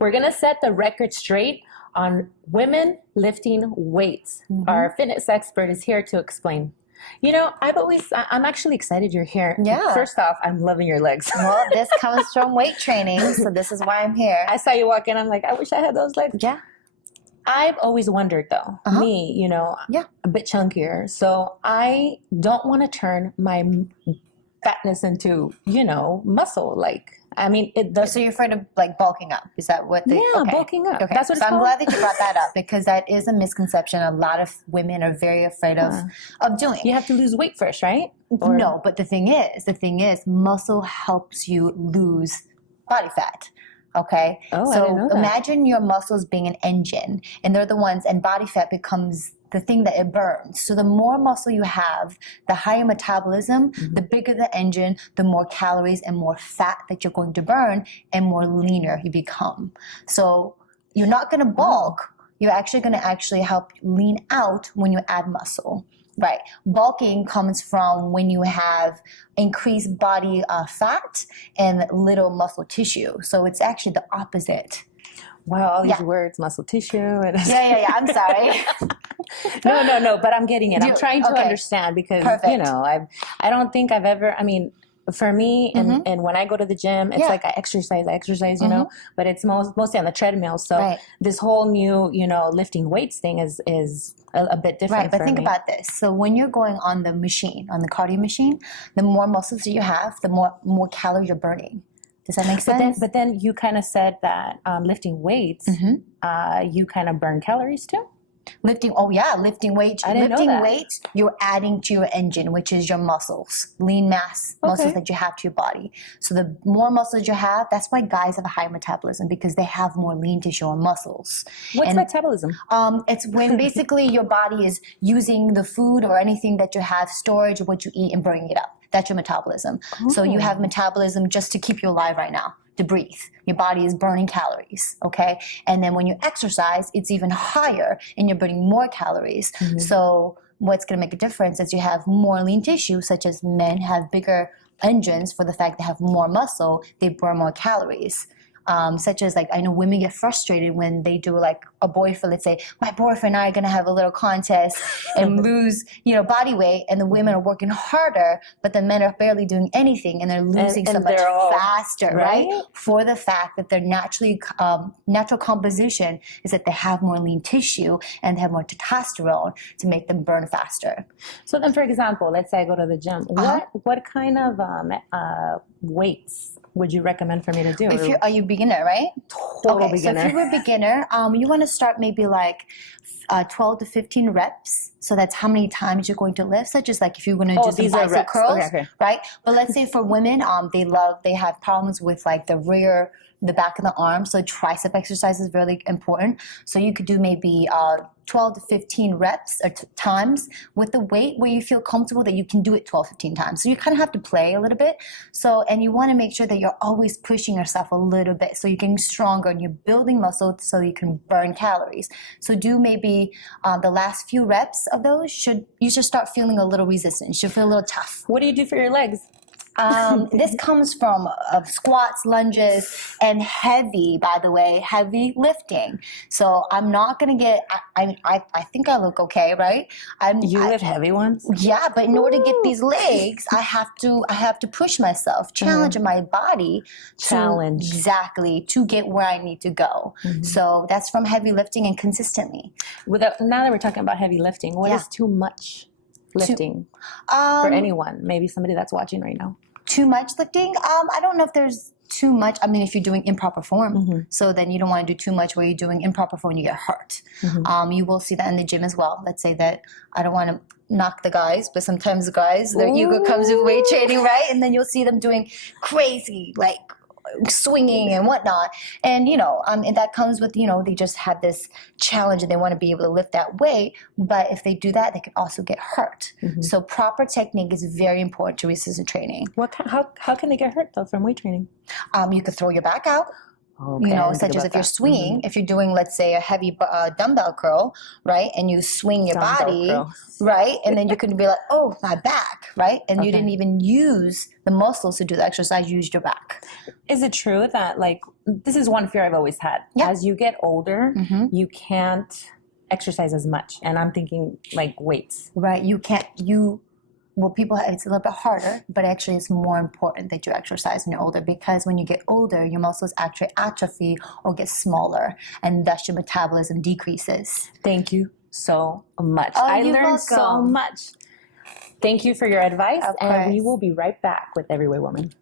We're going to set the record straight on women lifting weights. Our fitness expert is here to explain. You know, I'm actually excited you're here. Yeah. First off, I'm loving your legs. Well, this comes from weight training, so this is why I'm here. I saw you walk in, I'm like, I wish I had those legs. Yeah. I've always wondered though, me, you know, a bit chunkier. So I don't want to turn my fatness into, you know, muscle. Like, I mean, so you're afraid of like bulking up? Is that what? Bulking up. Okay. That's what it's I'm called. glad that you brought that up because that is a misconception a lot of women are very afraid of doing. You have to lose weight first, right? No, but the thing is, muscle helps you lose body fat. Okay, I so didn't know that. imagine your muscles being an engine, and they're the ones, and body fat becomes the thing that it burns. So the more muscle you have, the higher metabolism, the bigger the engine, the more calories and more fat that you're going to burn, and more leaner you become. So you're not going to bulk. You're actually going to help lean out when you add muscle. Right. Bulking comes from when you have increased body fat and little muscle tissue. So it's actually the opposite. Wow, all these words, muscle tissue. And Yeah. I'm sorry. No, but I'm getting it. I'm trying to understand because, you know, I don't think I've ever, I mean, for me, and when I go to the gym, it's like I exercise, you know, but it's mostly on the treadmill. So this whole new, you know, lifting weights thing is a bit different. Right, but think about this. So when you're going on the machine, on the cardio machine, the more muscles that you have, the more calories you're burning. Does that make sense? But then you kind of said that lifting weights, you kind of burn calories too? Lifting weights. I didn't know that. Weights, you're adding to your engine, which is your muscles, lean mass muscles that you have to your body. So the more muscles you have, that's why guys have a higher metabolism because they have more lean tissue and muscles. What's metabolism? It's when basically your body is using the food or anything that you have, storage, what you eat, and burning it up. That's your metabolism. So you have metabolism just to keep you alive right now, to breathe. Your body is burning calories, okay? And then when you exercise, it's even higher and you're burning more calories. So what's gonna make a difference is you have more lean tissue, such as men have bigger engines for the fact they have more muscle, they burn more calories. Such as like, I know women get frustrated when they do like a boyfriend, let's say, my boyfriend and I are going to have a little contest and lose, you know, body weight, and the women are working harder, but the men are barely doing anything and they're losing so much faster, right? For the fact that their natural composition is that they have more lean tissue and they have more testosterone to make them burn faster. So then, for example, let's say I go to the gym. What kind of weights would you recommend for me to do? Are you beginner, right? Total beginner. So if you're a beginner, you want to start maybe like 12 to 15 reps. So that's how many times you're going to lift, such as like if you're going to do some bicep curls, right? But let's say for women, they have problems with like the back of the arm. So tricep exercise is really important. So you could do maybe 12 to 15 reps or times with the weight where you feel comfortable that you can do it 12, 15 times. So you kind of have to play a little bit. So, and you want to make sure that you're always pushing yourself a little bit so you're getting stronger and you're building muscle so you can burn calories. So do maybe the last few reps of those, you should start feeling a little resistance. You should feel a little tough. What do you do for your legs? This comes from squats, lunges, and heavy lifting. So I'm not going to get, I think I look okay, right? You lift heavy ones? Yeah, but in order to get these legs, I have to push myself, challenge my body. Exactly, to get where I need to go. So that's from heavy lifting and consistently. Now that we're talking about heavy lifting, what is too much lifting for anyone? Maybe somebody that's watching right now. Too much lifting? I don't know if there's too much. I mean, if you're doing improper form, so then you don't want to do too much where you're doing improper form, you get hurt. You will see that in the gym as well. Let's say that I don't want to knock the guys, but sometimes the guys, their ego comes with weight training, right? And then you'll see them doing crazy, like swinging and whatnot, and you know, and that comes with, you know, they just have this challenge and they want to be able to lift that weight, but if they do that, they can also get hurt. So proper technique is very important to resistance training. How can they get hurt though from weight training? You could throw your back out. You know, such as if you're swinging, if you're doing, let's say, a heavy dumbbell curl, right, and you swing your body, right, and then you can be like, oh, my back, right, and you didn't even use the muscles to do the exercise, you used your back. Is it true that, like, this is one fear I've always had. Yeah. As you get older, you can't exercise as much. And I'm thinking like weights. Right. Well, it's a little bit harder, but actually it's more important that you exercise when you're older, because when you get older, your muscles actually atrophy or get smaller, and thus your metabolism decreases. Thank you so much. Oh, I you're learned so welcome. much. Thank you for your advice, Of and we course. will be right back with Everyway Woman.